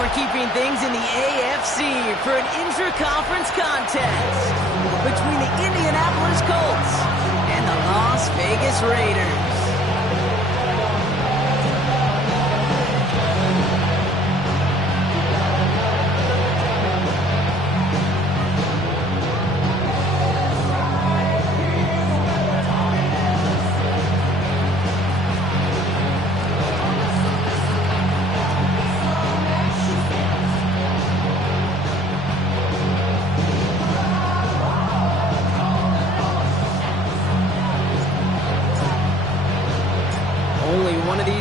We're keeping things in the AFC for an intra-conference contest between the Indianapolis Colts and the Las Vegas Raiders.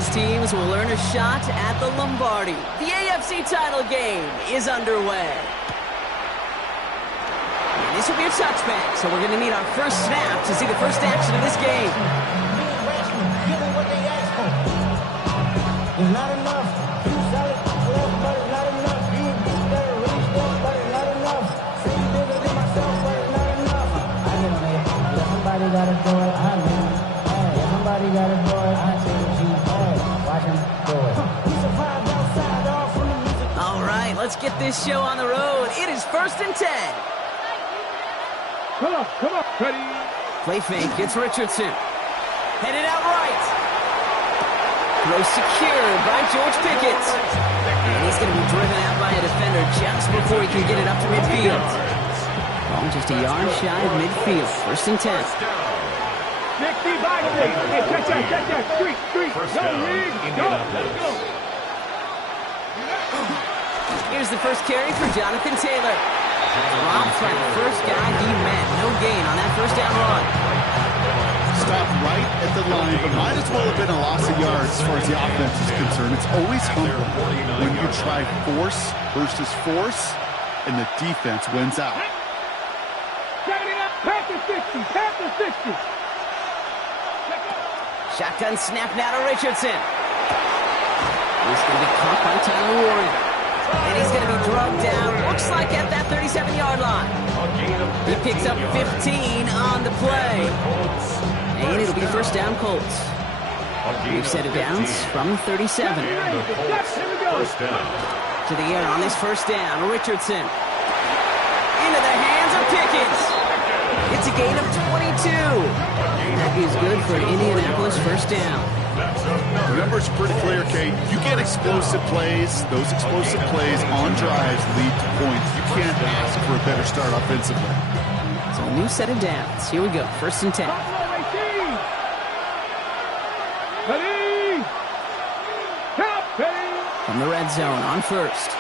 Teams will earn a shot at the Lombardi. The AFC title game is underway. And this will be a touchback, so we're going to need our first snap to see the first action of this game. Give them what they asked for. It's not enough. You sell it, but it's not enough. You better reach them, but it's not enough. See bigger than myself, but it's not enough. I get on it. If somebody got to do it, I do. If somebody got to do it, I take it. All right, let's get this show on the road. It is 1st and 10. Come on, ready. Play fake, it's Richardson. Headed out right. Throw secured by George Pickett. And he's going to be driven out by a defender just before he can get it up to midfield. Ball just a yard shy of midfield. 1st and 10. Check that. Street. Go. Here's the first carry for Jonathan Taylor. Dropped by the first guy he met. No gain on that first down run. Stopped right at the line, but might as well have been a loss of yards as far as the offense is concerned. It's always humbling when you try force versus force, and the defense wins out. Panther 60. Shotgun snap now to Richardson. He's going to be caught by Tyler Warren. And he's going to be drugged down, looks like at that 37-yard line. He picks up 15 on the play. And it'll be first down Colts. We've set it down from 37. To the air on this first down, Richardson. Into the hands of Pickens. It's a gain of 22. That is good for an Indianapolis first down. The number's pretty clear, Kate. You get explosive plays. Those explosive plays on drives lead to points. You can't ask for a better start offensively. So a new set of downs. Here we go. 1st and 10. Ready. From the red zone on first.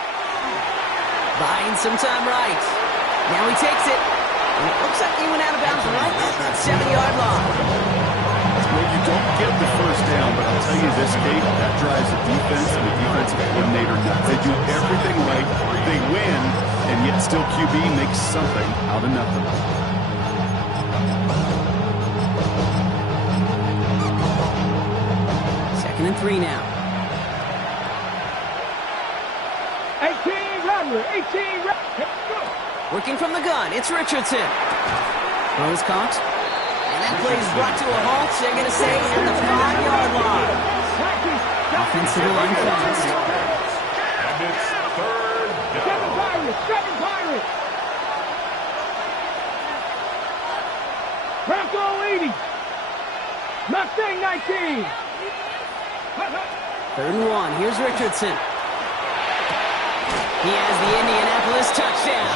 Buying some time right. Now he takes it. And it looks like he went out of bounds right at that 7-yard line. Well, you don't get the first down, but I'll tell you this, Kate, that drives the defense and the defensive coordinator nuts. They do everything right. They win, and yet still QB makes something out of nothing. Second and 3 now. 18 Rattler. Working from the gun, it's Richardson. Throws caught. And that play is brought to a halt, they're going to say, at the 5-yard line. Offensive line fast. And it's 3rd down. 7 Pirates. Bronco 80. Mustang 19. 3rd and 1, here's Richardson. He has the Indianapolis touchdown.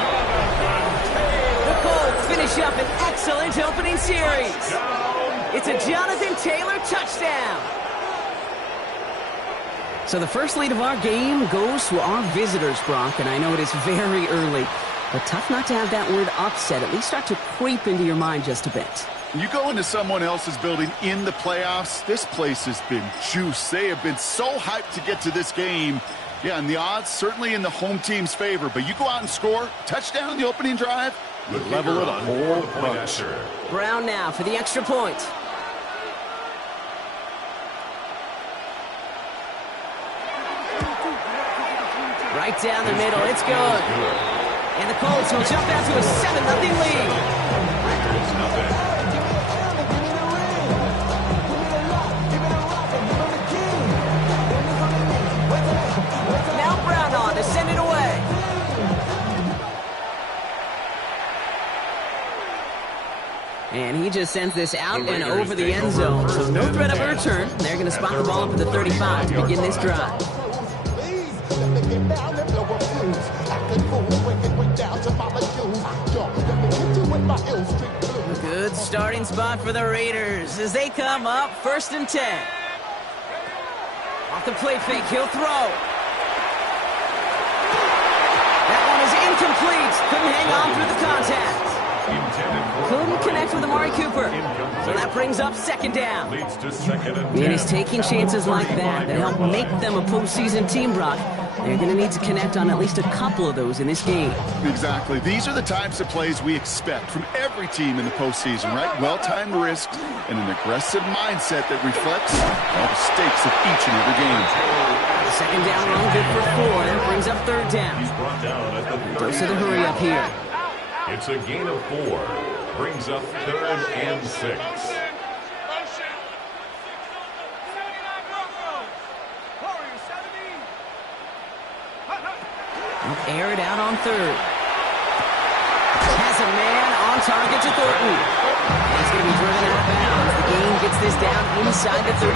The Colts finish up an excellent opening series. It's a Jonathan Taylor touchdown. So the first lead of our game goes to our visitors, Brock, and I know it is very early, but tough not to have that word upset at least start to creep into your mind just a bit. You go into someone else's building in the playoffs, this place has been juiced. They have been so hyped to get to this game. Yeah, and the odds certainly in the home team's favor, but you go out and score, touchdown on the opening drive, you level it a whole bunch. Brown now for the extra point. Right down the middle, it's good. And the Colts will jump out to a 7-0 lead. Raiders nothing. Now Brown on to set And he just sends this out and over the end zone. So no threat of a return. They're going to spot the ball up at the 35 to begin this drive. A good starting spot for the Raiders as they come up 1st and 10. Off the play fake, he'll throw. That one is incomplete. Couldn't hang on through the contact. Couldn't connect with Amari Cooper. So that brings up 2nd down. And he's taking chances like that help make them a postseason team, Brock. They're going to need to connect on at least a couple of those in this game. Exactly. These are the types of plays we expect from every team in the postseason, right? Well-timed risks and an aggressive mindset that reflects all the stakes of each and every game. 2nd down run, good for 4. That brings up 3rd down. He's brought down at the 30. Dose of the hurry up here. It's a gain of 4. Brings up 3rd and 6. Air it out on 3rd. Has a man on target to Thornton. And he's going to be driven out of bounds. The gain gets this down inside the 35.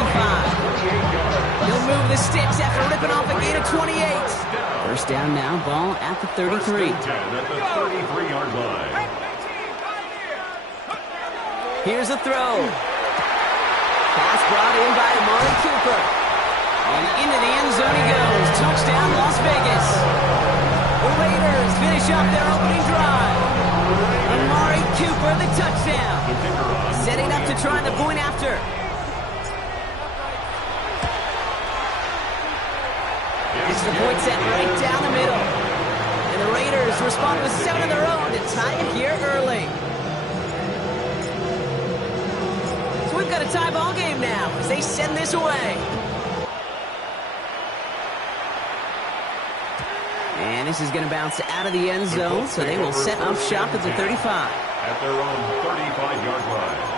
He'll move the sticks after ripping off a gain of 28. 1st down now, ball at the 33. 1st and 10 at the 33-yard line. Here's a throw. Pass brought in by Amari Cooper. And into the end zone he goes. Touchdown, Las Vegas. The Raiders finish up their opening drive. Amari Cooper, the touchdown. Setting up to try the point after. Extra point set right down the middle. And the Raiders respond with 7 of their own to tie it here early. So we've got a tie ball game now as they send this away. And this is going to bounce out of the end zone, so they will set up shop at the 35. At their own 35-yard line.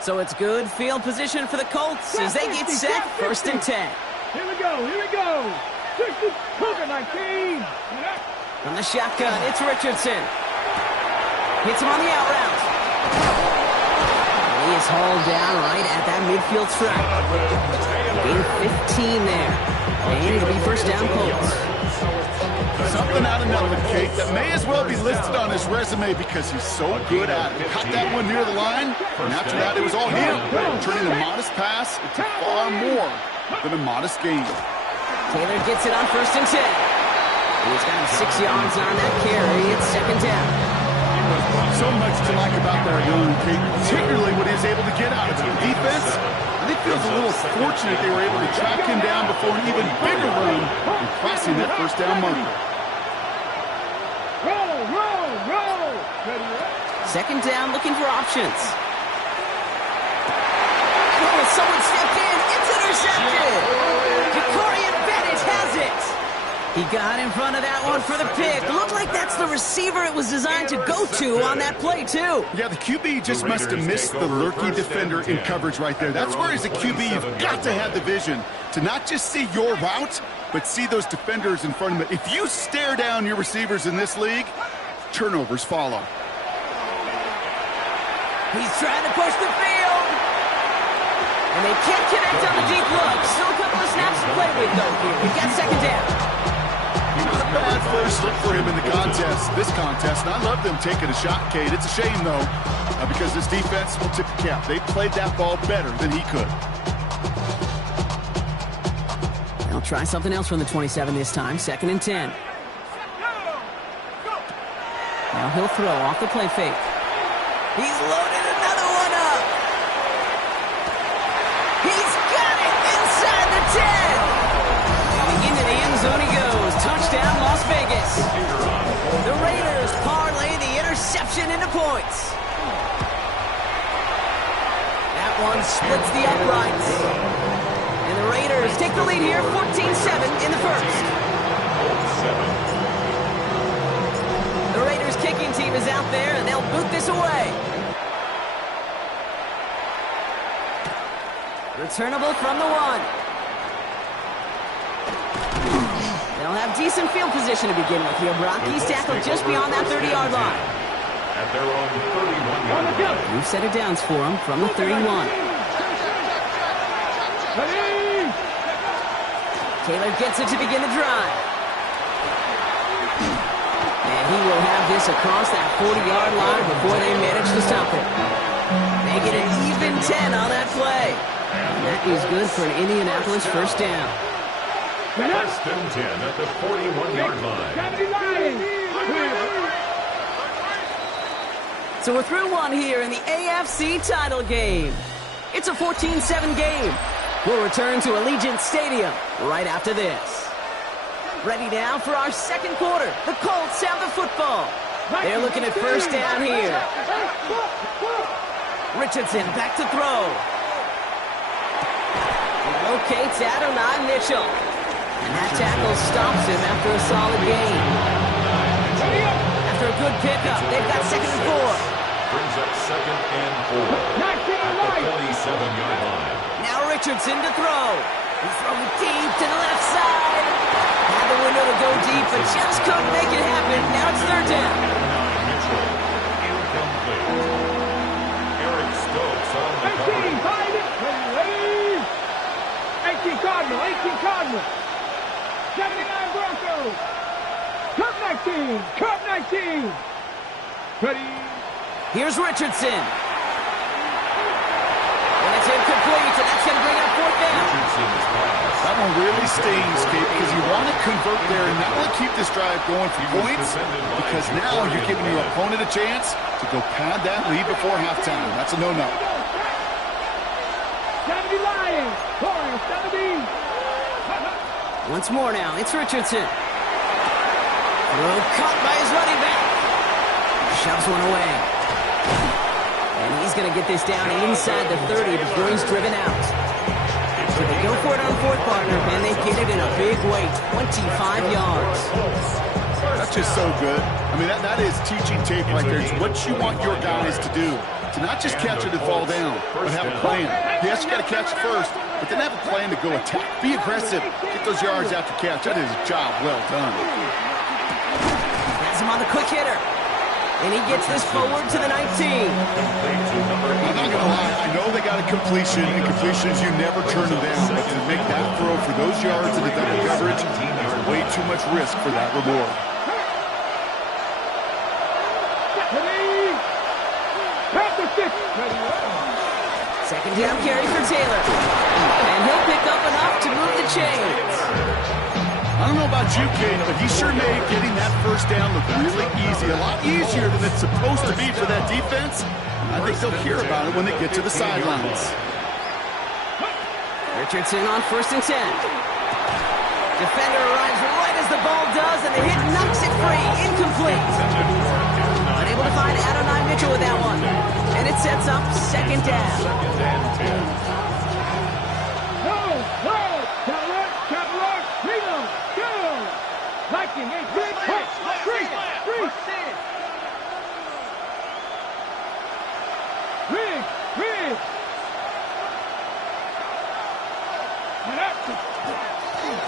So it's good field position for the Colts as they get set 1st and 10. Here we go. 60, Cougar 19. From the shotgun, it's Richardson. Hits him on the out route. He is hauled down right at that midfield stripe. Gain 15 there. And it'll be 1st down Colts. Something out of nothing, Kate, that may as well be listed on his resume because he's so good at it. Caught that one near the line, and after that it was all him, turning a modest pass into far more than a modest gain. Taylor gets it on 1st and 10. And he's got 6 yards on that carry. It's 2nd down. So much to like about that young Kate, particularly what he was able to get out of it. Defense, I think feels a little fortunate they were able to track him down before an even bigger run and crossing that 1st down marker. Roll. 2nd down, looking for options. Oh, someone stepped in. It's intercepted. Jacorian Bennett has it. He got in front of that one for the pick. Looked like that's the receiver it was designed to go to on that play, too. Yeah, the QB just must have missed the lurky defender in coverage right there. That's where as a QB, you've got to have the vision to not just see your route, but see those defenders in front of it. If you stare down your receivers in this league, turnovers follow. He's trying to push the field. And they can't connect on the deep look. Still a couple of snaps to play with, though, here. We've got 2nd down. Not a bad first look for him in the this contest, and I love them taking a shot, Kate. It's a shame, though, because this defense will tip the cap. They played that ball better than he could. They'll try something else from the 27 this time. 2nd and 10. Now he'll throw off the play fake. He's loaded another one up. He's got it inside the 10. Into the end zone he goes. Touchdown, Las Vegas. The Raiders parlay the interception into points. That one splits the uprights. And the Raiders take the lead here, 14-7 in the 1st. The Raiders kicking team is out there, and they'll boot this away. Returnable from the 1. They'll have decent field position to begin with here. Brock, he's tackled just beyond that 30-yard line. At their own 31-yard line. New set of downs for him from the 31. Taylor gets it to begin the drive. And he will have this across that 40-yard line before they manage to stop it. Make it an even 10 on that play. And that is good for an Indianapolis first down. First and 10 at the 41-yard line. So we're through one here in the AFC title game. It's a 14-7 game. We'll return to Allegiant Stadium right after this. Ready now for our second quarter. The Colts have the football. They're looking at first down here. Richardson back to throw. Locates Adonai Mitchell. And that tackle stops him after a solid gain. After a good pickup, they've got second and 4. Brings up second and 4 at the 47-yard line. Now Richardson to throw. He's throwing deep to the left side. Had the window to go deep, but just couldn't make it happen. Now it's third down. Mitchell, incomplete. Eric Stokes on the cover. 18 Cardinal, 18 Cardinal. 79 Broncos. Cup 19, Cup 19. Ready. Here's Richardson. And it's incomplete, and that's going to bring up fourth down. Richardson's pass. That one really stings, Kate, because you want to convert there and not only keep this drive going for points, because now you're giving your opponent a chance to go pad that lead before halftime. That's a no-no. 70 Lions. 70. Once more now, it's Richardson. Throw caught by his running back. Shoves one away. And he's going to get this down inside the 30 before he's driven out. So they go for it on fourth, partner, and they get it in a big way, 25 yards. That's just so good. I mean, that is teaching tape right there. It's what you want your guys to do. To not just catch it and fall down, but have a plan. Yes, you got to catch it first, but then have a plan to go attack. Be aggressive. Get those yards after catch. That is a job well done. Has him on the quick hitter. And he gets this forward to the 19. I'm not going to lie. I know they got a completion, and completions, you never turn them down. But to make that throw for those yards in the double coverage, there's way too much risk for that reward. Second down carry for Taylor. And he'll pick up enough to move the chains. I don't know about you, Kate, but he sure made getting that first down look really easy. A lot easier than it's supposed to be for that defense. I think they'll hear about it when they get to the sidelines. Richardson on first and 10. Defender arrives right as the ball does, and the hit knocks it free. Incomplete. Unable to find Adonai Mitchell with that one. And it sets up second down. Second and 10. Viking, 8, 3, 3.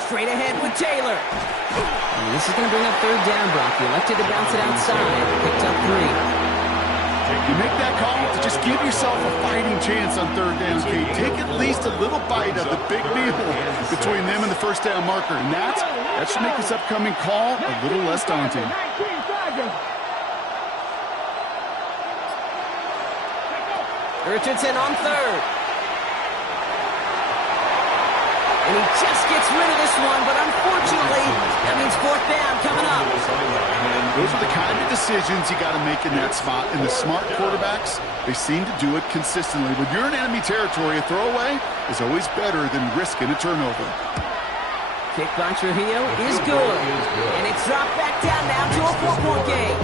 Straight ahead with Taylor. And this is going to bring up third down, Brock. He elected to bounce it outside. Picked up 3. You make that call to just give yourself a fighting chance on third down, Kate. Take at least a little bite of the big meal between them and the first down marker. And that should make this upcoming call a little less daunting. Richardson on third. And he just gets rid of this one, but unfortunately, that means fourth down coming up. Those are the kind of decisions you got to make in that spot. And the smart quarterbacks, they seem to do it consistently. When you're in enemy territory, a throwaway is always better than risking a turnover. Kick by Trujillo is good. And it's dropped back down now to a 4-point game.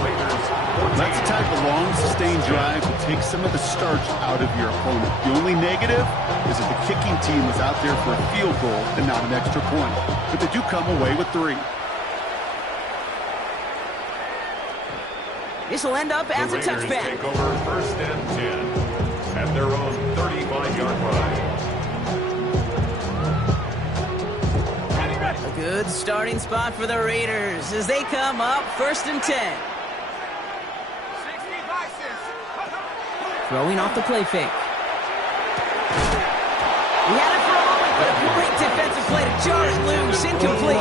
That's the type of long, sustained drive that takes some of the starch out of your opponent. The only negative is that the kicking team was out there for a field goal and not an extra point. But they do come away with 3. This will end up as a touchback. Take over first and 10 at their own 35-yard line. Good starting spot for the Raiders as they come up 1st and 10. Throwing off the play fake. He had it for a moment, but a great defensive play to jar it loose. Incomplete.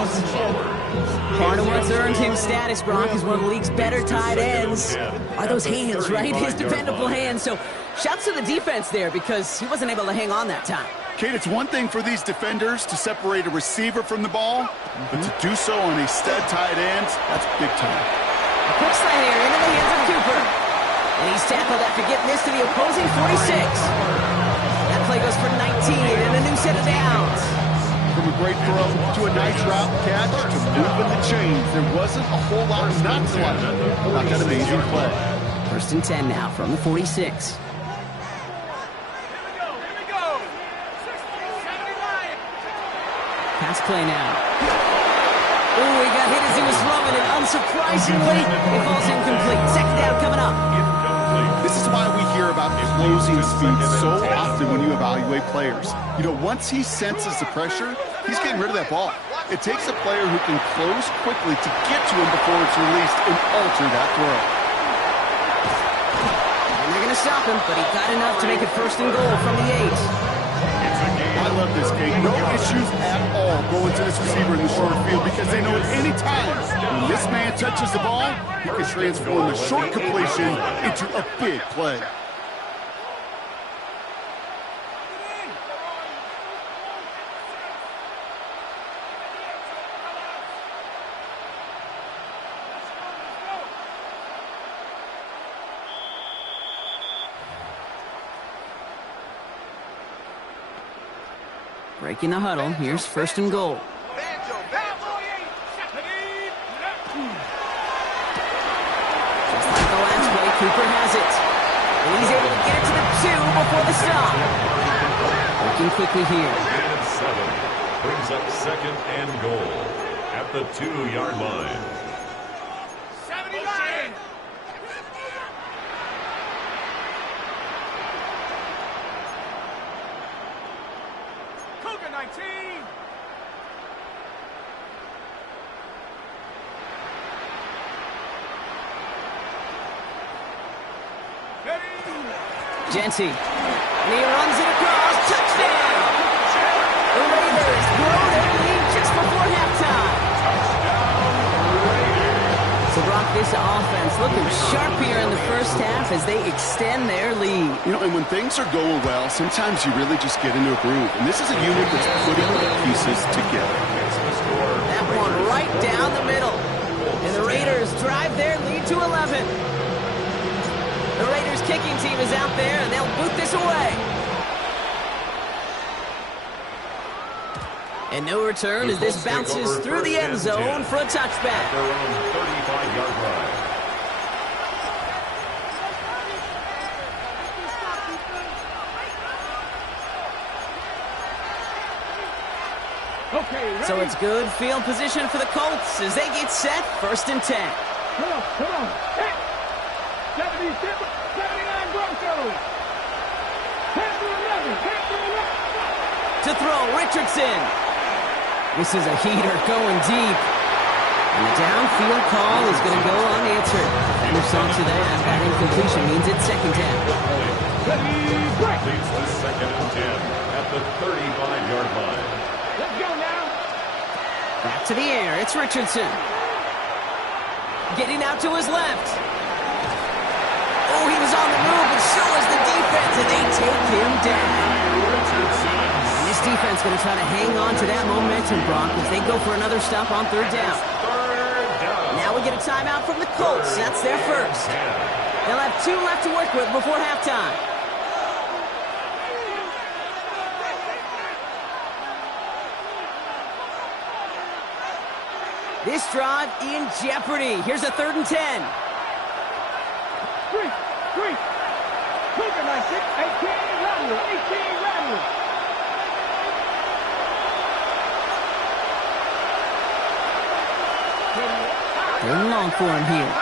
Part of what's earned him status, Brock, is one of the league's better tight ends. Are those hands, right? His dependable hands. So shouts to the defense there because he wasn't able to hang on that time. Kate, it's one thing for these defenders to separate a receiver from the ball, but to do so on a stud tight end, that's big time. A quick slant here into the hands of Cooper. And he's tackled after getting this to the opposing 46. That play goes for 19 and a new set of downs. From a great throw to a nice route catch to moving the chains, there wasn't a whole lot not to like about that amazing play. 1st and 10 now from the 46. Pass play now. Ooh, he got hit as he was throwing it. Unsurprisingly, it falls incomplete. 2nd down coming up. This is why we hear about closing speed so often when you evaluate players. You know, once he senses the pressure, he's getting rid of that ball. It takes a player who can close quickly to get to him before it's released and alter that throw. And they're going to stop him, but he got enough to make it 1st and goal from the 8. I love this, Kate. No issues at all going to this receiver in the short field because they know at any time when this man touches the ball, he can transform a short completion into a big play. Breaking the huddle. Here's 1st and goal. Just like the last play, Cooper has it. And he's able to get it to the 2 before the stop. Working quickly here. 7 brings up 2nd and goal at the 2-yard line. Genty. And he runs it across. Touchdown! The Raiders grow their lead just before halftime. So, Brock, this offense looking sharp here in the 1st half as they extend their lead. You know, and when things are going well, sometimes you really just get into a groove. And this is a unit that's putting the pieces together. That one right down the middle. And the Raiders drive their lead to 11. The Raiders kicking team is out there, and they'll boot this away. And no return as this bounces through the end zone for a touchback. Their own 35-yard line. Okay, So ready? it's good field position for the Colts as they get set 1st and 10. Come on. Hey. 79 Broncos. Pass to 11. To throw, Richardson. This is a heater going deep. And the downfield call is going to go unanswered. Defender saw to that. That incompletion means it's 2nd down. Leads to 2nd and 10 at the 35-yard line. Let's go now. Back to the air. It's Richardson. Getting out to his left. Oh, he was on the move, but so was the defense, and they take him down. And this defense going to try to hang on to that momentum, Brock, as they go for another stop on 3rd down. Now we get a timeout from the Colts. That's their 1st. They'll have 2 left to work with before halftime. This drive in jeopardy. Here's a 3rd and 10. 3. Cooper, 19. 18, Rodney. 18, Rodney. Going long for him here.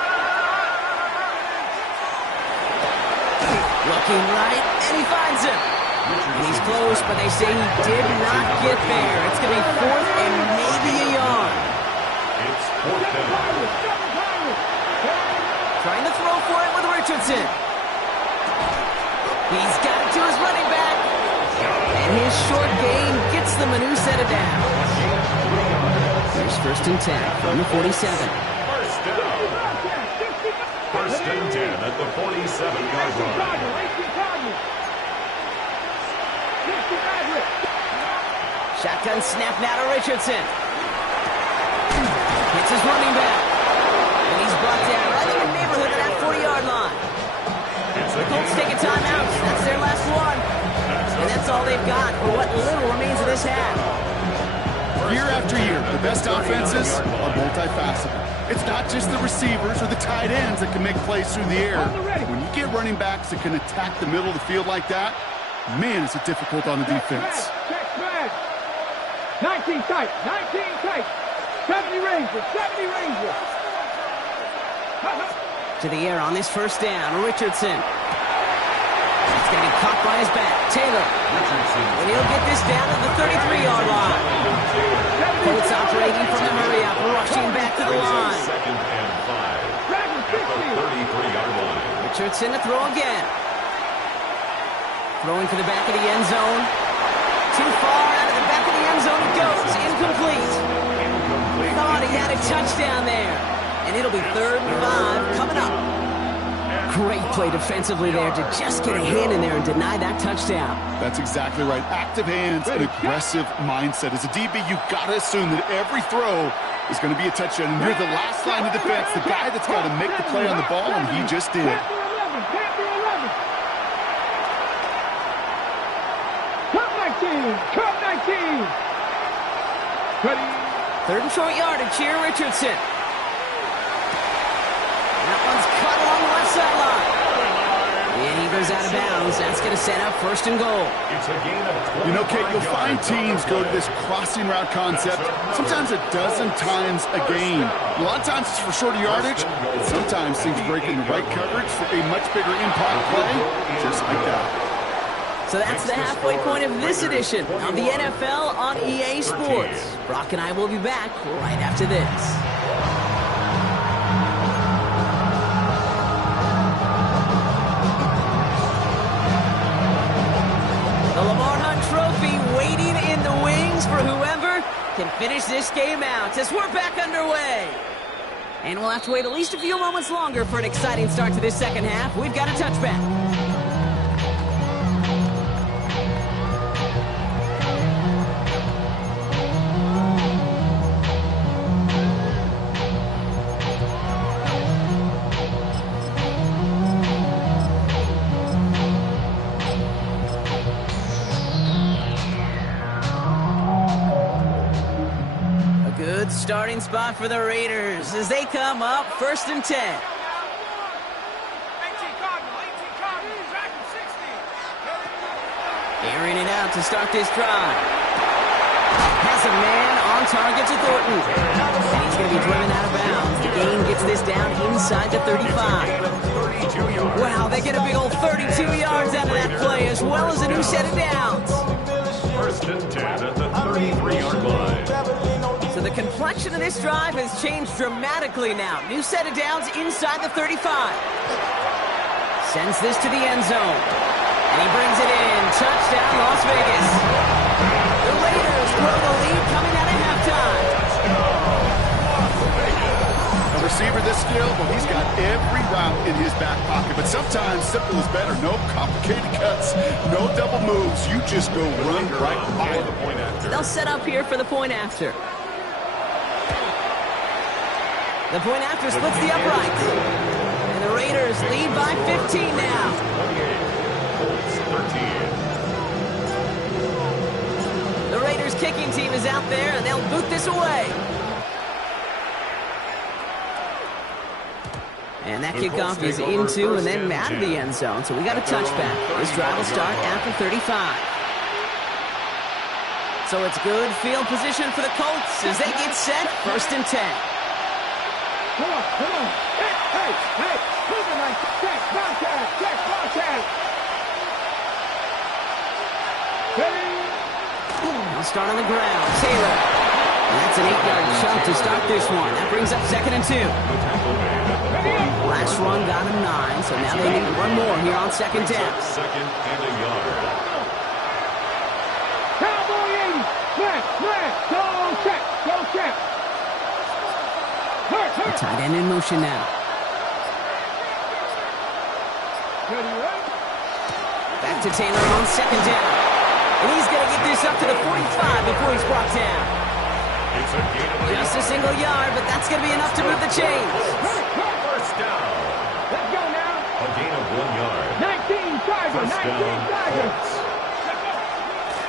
Looking right, and he finds him. And he's close, but they say he did not get there. It's going to be 4th and maybe a yard. It's 4th down. Trying to throw for it with Richardson. He's got it to his running back. And his short gain gets the Molooh set it down. Here's 1st and 10 from the 47. First down. 1st and 10 at the 47-yard line. Shotgun snap now to Richardson. Hits his running back. And he's brought down right in the neighborhood of that 40-yard line. The Colts take a timeout. That's their last one. And that's all they've got for what little remains of this half. Year after year, the best offenses are multifaceted. It's not just the receivers or the tight ends that can make plays through the air. When you get running backs that can attack the middle of the field like that, man, is it difficult on the defense. 19 tight, 19 tight. 70 Rangers, 70 Rangers. To the air on this 1st down, Richardson. It's going to be caught by his back, Taylor. And he'll get this down to the 33-yard line. Colts operating from the hurry-up, rushing back to the line. 2nd and 5 at the 33-yard line. Richardson to throw again. Throwing to the back of the end zone. Too far out of the back of the end zone it goes. Incomplete. Thought he had a touchdown there. And it'll be 3rd and 5 coming up. Great play defensively there to just get a hand in there and deny that touchdown. That's exactly right. Active hands and aggressive mindset. As a DB, you've got to assume that every throw is going to be a touchdown. And you're the last line of defense, the guy that's got to make the play on the ball, and he just did. Cup 19. Ready. 3rd and short yardage here, Richardson. That one's cut along the left sideline. And he goes out of bounds. That's going to set up 1st and goal. It's a gain of 20. You know, Kate, you'll find teams go to this crossing route concept sometimes a dozen times a game. A lot of times it's for shorter yardage, and sometimes things break in the right coverage for a much bigger impact play, just like that. So that's the halfway point of this edition of the NFL on EA Sports. Brock and I will be back right after this. The Lamar Hunt Trophy waiting in the wings for whoever can finish this game out as we're back underway. And we'll have to wait at least a few moments longer for an exciting start to this 2nd half. We've got a touchback. Starting spot for the Raiders as they come up 1st and 10. 18 Cardinals, 60. Airing it out to start this drive. Has a man on target to Thornton. And he's going to be driven out of bounds. The gain gets this down inside the 35. Wow, they get a big old 32 yards out of that play as well as a new set of downs. 1st and 10 at the 33-yard line. So the complexion of this drive has changed dramatically now. New set of downs inside the 35. Sends this to the end zone. And he brings it in. Touchdown, Las Vegas. The Raiders grow the lead coming out of halftime. A receiver this skilled, well, he's got every route in his back pocket. But sometimes simple is better. No complicated cuts, no double moves. You just go run right by the point after. They'll set up here for the point after. The point after splits the uprights. And the Raiders lead by 15 now. 13. The Raiders kicking team is out there, and they'll boot this away. And that kickoff is into and then out of the end zone. So we got a touchback. This drive will start after 35. So it's good field position for the Colts as they get set 1st and 10. Come on. Hey, moving like check, contact. They'll start on the ground. Taylor. And that's an 8-yard chunk to start this one. That brings up 2nd and 2. Last run got him 9, so now they need one more here on 2nd down. 2nd and a yard. Cowboy 80. Flat. Go check. Hurt. Tight end in motion now. Back to Taylor on 2nd down. And he's going to get this up to the 45 before he's brought down. It's a gain of Just a single yard, but that's going to be enough to move the chains. first down. Let's go now. A gain of 1 yard. 19 Tigers. First 19 down, Tigers. Colts.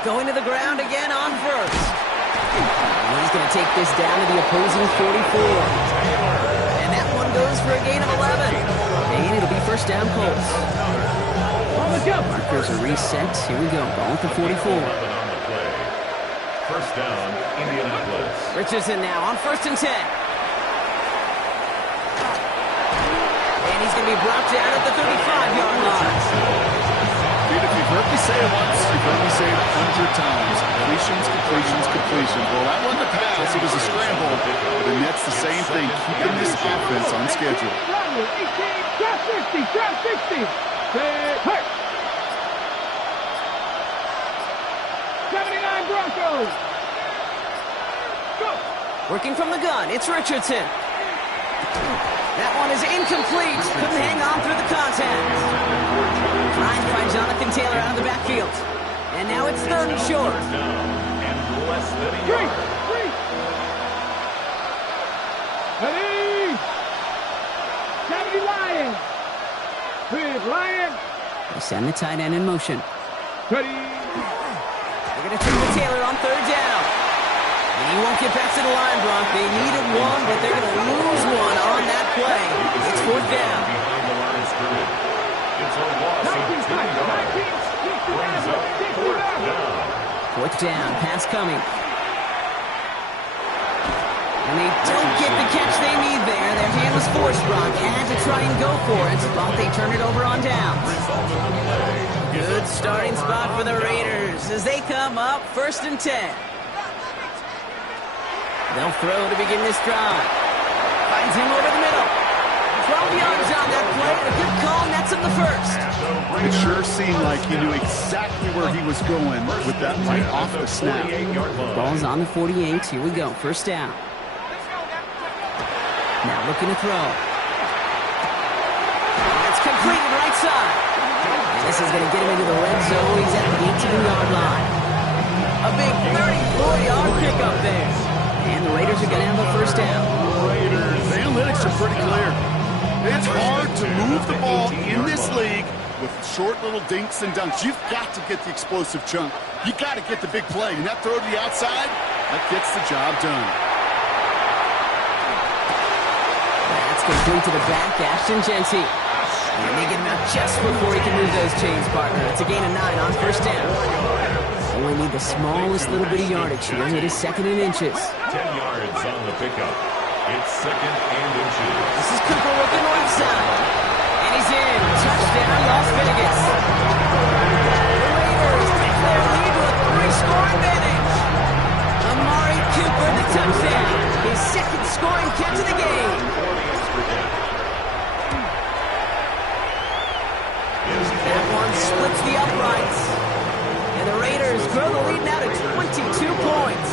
Going to the ground again on first. And he's going to take this down to the opposing 44. And that one goes for a gain of 11. And it'll be first down, Colts. Markers are reset. Here we go. Ball at the 44. 11 on the play. First down, Indianapolis. Richardson now on 1st and 10. And he's going to be brought down at the 35-yard line. Dude, if you've heard me say it once, you've heard me say it 100 times. Completions. Well, that wasn't a pass. It was a scramble. But the Nets the same thing, keeping this offense on schedule. 18, drop 60. Hurt. 79 Broncos. Go. Working from the gun, it's Richardson. That one is incomplete. Couldn't hang on through the contact. Trying to find Jonathan Taylor out of the backfield. And now it's 3rd and short. First down and less than a Three. yard. Ready. 70 Lions. With Lions. They send the tight end in motion. Ready. They're going to throw to Taylor on 3rd down. And he won't get back to the line, Brock. They needed one, but they're going to lose one on that play. It's 4th down. Behind the line of scrimmage. It's a loss of 2 yards. Brings up 4th down. 4th down, pass coming. And they don't get the catch they need there. Their hand was forced, Brock. Had to try and go for it, but they turn it over on downs. Good starting spot for the Raiders as they come up 1st and 10. They'll throw to begin this drive. Finds him over the middle. 12 yards on that play. A good call, nets him the first. It sure seemed like he knew exactly where he was going with that right off the snap. Ball's on the 48. Here we go. 1st down. Now looking to throw. It's completed right side. And this is going to get him into the red zone. He's at the 18-yard line. A big 34-yard pickup there. And the Raiders are going to have a 1st down. Raiders, the analytics are pretty clear. It's hard to move the ball in this league with short little dinks and dunks. You've got to get the explosive chunk. You got to get the big play. And that throw to the outside, that gets the job done. That's complete to the back, Ashton Genty. And they get him out just before he can move those chains, partner. It's a gain of 9 on 1st down. Only need the smallest little bit of yardage here. It is 2nd and inches. 10 yards on the pickup. It's 2nd and inches. This is Cooper working right side. And he's in. Touchdown, Las Vegas. The Raiders take their lead with a 3-score advantage. Amari Cooper, the touchdown. His 2nd scoring catch of the game. That one splits the uprights. And the Raiders grow the lead now to 22 points.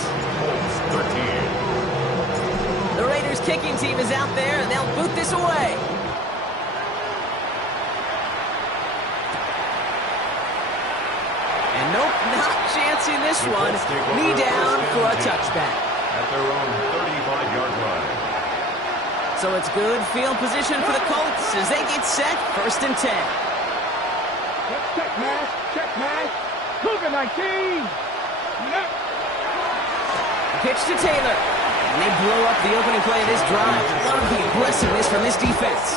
13. The Raiders kicking team is out there, and they'll boot this away. And nope, not chancing this one. Knee down for a touchback. At their own 35-yard line. So it's good field position for the Colts as they get set 1st and 10. Check mash. Cougar 19. Pitch to Taylor. And they blow up the opening play of this drive. Love the aggressiveness from this defense.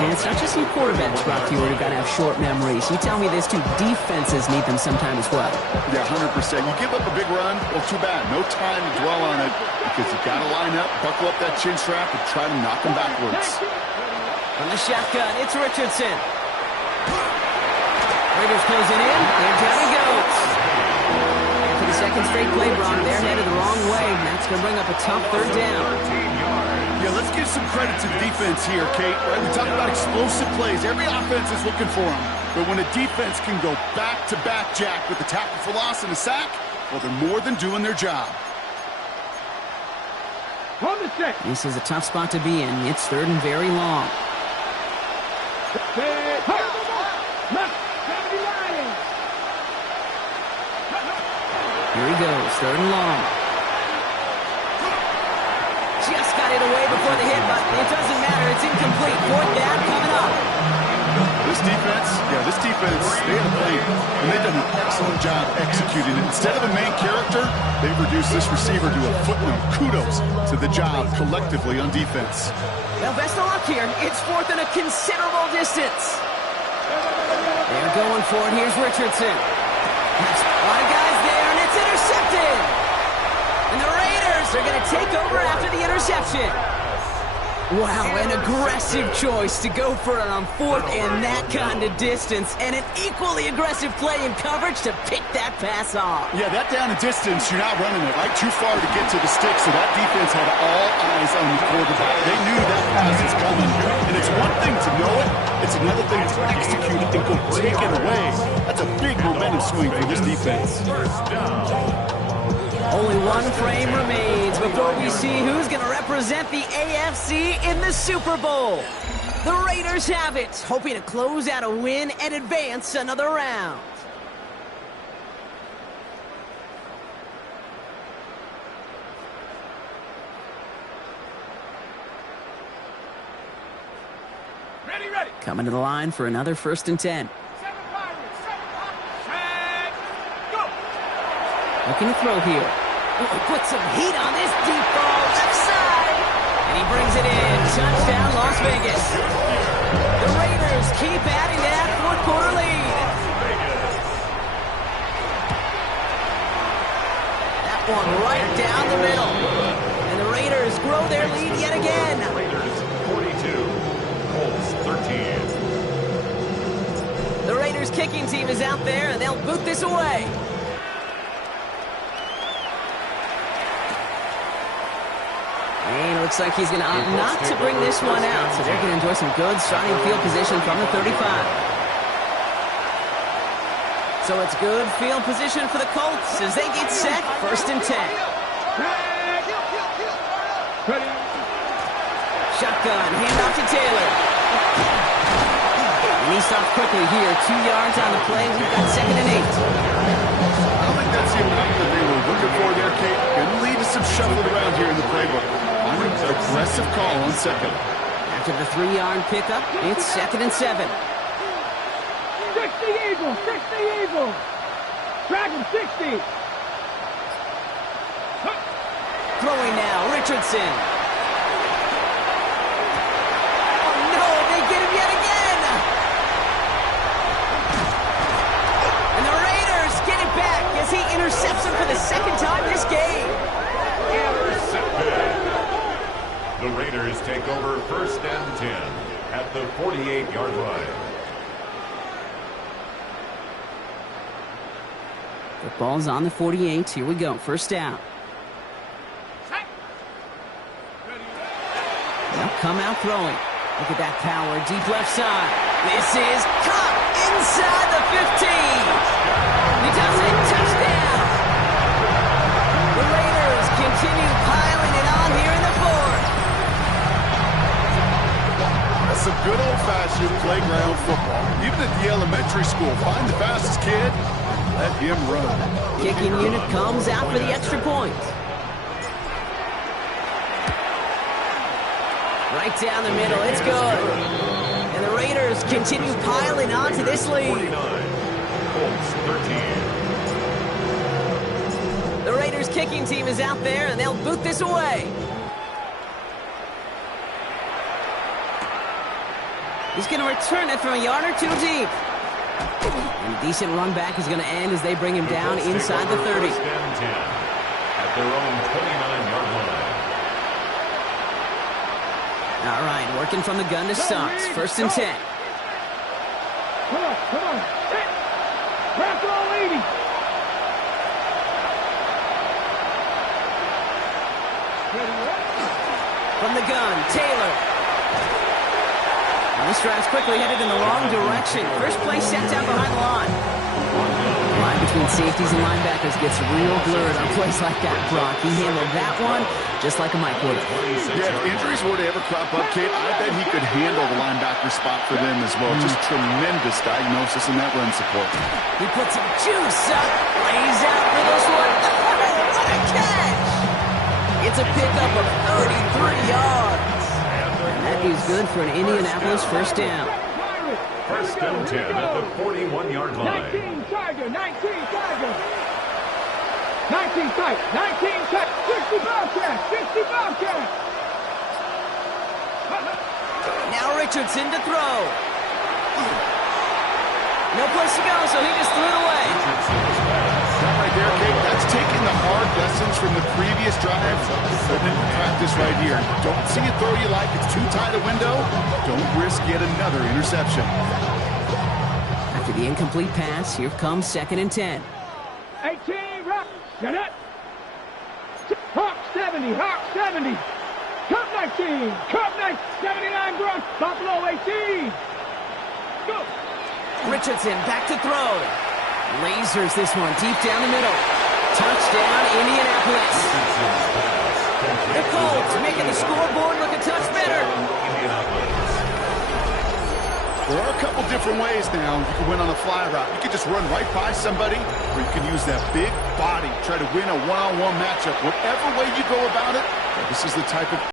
And it's not just you quarterbacks, Brock, who got to have short memories. You tell me this too, defenses need them sometime as well. Yeah, 100%. You give up a big run, well, too bad. No time to dwell on it because you got to line up, buckle up that chin strap, and try to knock them backwards. From the shotgun, it's Richardson. Raiders closing in. There down he goes. And for the second straight play, Brock. They're headed the wrong way. And that's going to bring up a tough third down. Yeah, let's give some credit to the defense here, Kate. Right? We talk about explosive plays. Every offense is looking for them. But when a defense can go back-to-back, Jack, with a tackle for loss and a sack, well, they're more than doing their job. This is a tough spot to be in. It's third and very long. Here he goes, third and long. Just got it away before the hit button. It doesn't matter. It's incomplete. Fourth down coming up. This defense, they had a plan, and they've done an excellent job executing it. Instead of a main character, they've reduced this receiver to a footnote. Kudos to the job collectively on defense. Well, best of luck here. It's fourth and a considerable distance. They're going for it. Here's Richardson. That's a lot of guys there, and it's intercepted. And the Raiders are going to take over after the interception. Wow, an aggressive choice to go for it on fourth and that kind of distance, and an equally aggressive play in coverage to pick that pass off. Yeah, that down and distance, you're not running it, right? Too far to get to the stick, so that defense had all eyes on the quarterback. They knew that pass is coming, and it's one thing to know it, it's another thing to execute it and go take it away. That's a big momentum swing for this defense. Only one frame remains before we see who's going to represent the AFC in the Super Bowl. The Raiders have it, hoping to close out a win and advance another round. Ready. Coming to the line for another 1st and 10. Looking to throw here. Put some heat on this deep ball, left side. And he brings it in. Touchdown, Las Vegas. The Raiders keep adding to that fourth quarter lead. That one right down the middle. And the Raiders grow their lead yet again. Raiders 42, Colts 13. The Raiders kicking team is out there, and they'll boot this away. And it looks like he's going to opt not to bring this one out. So they're going to enjoy some good starting field position from the 35. So it's good field position for the Colts as they get set. 1st and 10. Shotgun, handoff to Taylor. And he stops quickly here. 2 yards on the play. We've got 2nd and 8. I don't think that's the amount that they were looking for there, Kate. Going to lead to some shuffling around here in the playbook. Aggressive call on 2nd. After the 3-yard pickup, it's 2nd and 7. 60 Eagles. Track him, 60. Throwing now, Richardson. Oh no, they get him yet again. And the Raiders get it back as he intercepts him for the 2nd time this game. Intercepted. The Raiders take over 1st and 10 at the 48-yard line. The ball's on the 48. Here we go. 1st down. They'll come out throwing. Look at that power. Deep left side. This is caught inside the 15. He does it. Touchdown. The Raiders continue piling it on here in the 4th. That's some good old-fashioned playground football. Even at the elementary school, find the fastest kid, let him run. Kicking unit comes out for the extra point. Right down the middle. It's good. And the Raiders continue piling on to this lead. 49, Colts 13. The Raiders kicking team is out there, and they'll boot this away. He's going to return it from a yard or 2 deep. And a decent run back is going to end as they bring him down inside the 30. 1st and 10 at their own 29-yard line. All right, working from the gun to Suggs. 1st and 10. Come on. Hit. Pass all 80. From the gun, Taylor. And this drive's quickly headed in the wrong direction. First play set down behind the line. The line between safeties and linebackers gets real blurred on plays like that, Brock. He handled that one just like a Mike would have. Yeah, if injuries were to ever crop up, Kate, I bet he could handle the linebacker spot for them as well. Just tremendous diagnosis in that run support. He puts some juice up, lays out for this one. What a catch! It's a pickup of 33 yards. And that is good for an Indianapolis first down. First and 10 at the 41-yard line. 19 Tiger, 19 Tiger. 19 tight, 19 tight, 60 Bobcat, 60 Bobcat. Now Richardson to throw. No place to go, so he just threw it away. That right there, Kate, that's taking the hard lessons from the previous drive, putting it in practice right here. Don't see it throw you like it's too tight a window. Don't risk yet another interception. After the incomplete pass, here comes 2nd and 10. 18, rock, get it. Hawk 70, Hawk 70. Cup 19, Cup 9, 79 Grunt, Buffalo 18. Go. Richardson back to throw. Lasers this one deep down the middle. Touchdown, Indianapolis. The Colts making the scoreboard look a touch better. There are a couple different ways now you can win on a fly route. You can just run right by somebody, or you can use that big body, try to win a one-on-one matchup. Whatever way you go about it, this is the type of